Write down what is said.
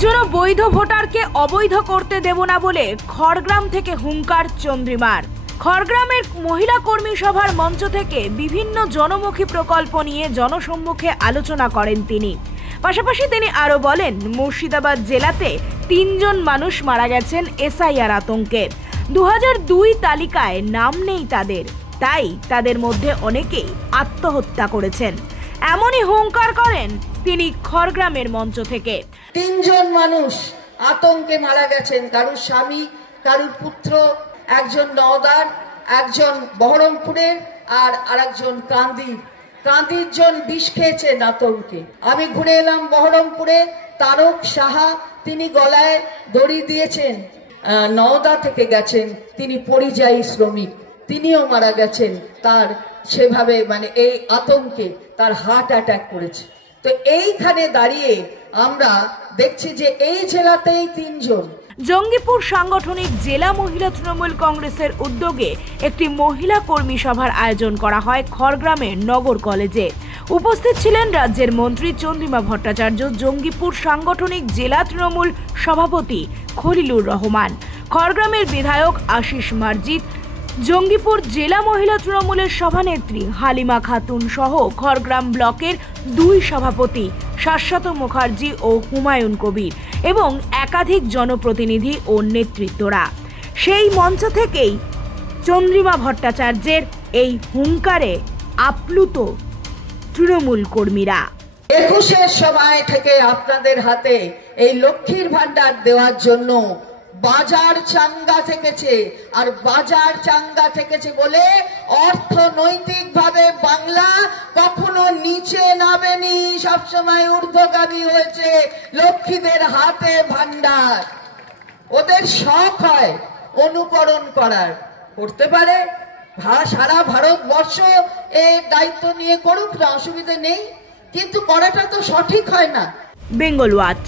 একজনও বৈধ ভোটারকে অবৈধ করতে দেব না বলে খড়গ্রাম থেকে হুঙ্কার চন্দ্রিমার। খড়গ্রামের মহিলা কর্মী সভার মঞ্চ থেকে বিভিন্ন জনমুখী প্রকল্প নিয়ে জনসম্মুখে আলোচনা করেন তিনি। পাশাপাশি তিনি আরো বলেন, মুর্শিদাবাদ জেলাতে 3 জন মানুষ মারা গেছেন এসআইআর আতঙ্কে। 2002 তালিকায় নাম নেই তাদের, তাই তাদের মধ্যে অনেকেই আত্মহত্যা করেছেন। এমনই হুঙ্কার করেন তিনি খড়গ্রামের মঞ্চ থেকে। 3 জন মানুষ আতঙ্কে মারা গেছেন, কারুর স্বামী, কারুর পুত্র, একজন নওদার, একজন বহরমপুরের আর আরেকজন কান্দির জন বিষ খেয়েছেন আতঙ্কে। আমি ঘুরে এলাম বহরমপুরে, তারক সাহা, তিনি গলায় দড়ি দিয়েছেন, নওদা থেকে গেছেন, তিনি পরিযায়ী শ্রমিক, তিনিও মারা গেছেন। তার সেভাবে এই আতঙ্কে তার হার্ট অ্যাটাক করেছে। তো এইখানে দাঁড়িয়ে আমরা দেখছি যে এই জেলাতেই 3 জন। জঙ্গিপুর সাংগঠনিক জেলা মহিলা তৃণমূল কংগ্রেসের উদ্যোগে একটি মহিলা কর্মী সভার আয়োজন করা হয় খড়গ্রামের নগর কলেজে। উপস্থিত ছিলেন রাজ্যের মন্ত্রী চন্দ্রিমা ভট্টাচার্য, জঙ্গিপুর সাংগঠনিক জেলা তৃণমূল সভাপতি খলিলুর রহমান, খড়গ্রামের বিধায়ক আশিস মার্জিত, জঙ্গিপুর জেলা মহিলা তৃণমূলের সভানেত্রী হালিমা খাতুন সহ খড়গ্রাম ব্লকের 2 সভাপতি শাশ্বত মুখার্জি ও হুমায়ুন কবির এবং একাধিক জনপ্রতিনিধি ও নেতৃত্বরা। সেই মঞ্চ থেকেই চন্দ্রিমা ভট্টাচার্যের এই হুঙ্কারে আপ্লুত তৃণমূল কর্মীরা। 21-এর সময় থেকে আপনাদের হাতে এই লক্ষ্মীর ভান্ডার দেওয়ার জন্য বাজার চাঙ্গা থেকেছে, আর বাজার চাঙ্গা থেকেছে বলে অর্থনৈতিকভাবে বাংলা কখনো নিচে নামেনি, সবসময় ঊর্ধ্বগামী হয়েছে। লক্ষ্মীদের হাতে ভান্ডার, ওদের শখ হয় অনুকরণ করার, করতে পারে সারা ভারতবর্ষ এই দায়িত্ব নিয়ে করুক না, অসুবিধা নেই, কিন্তু করাটা তো সঠিক হয় না। বেঙ্গল ওয়াচ।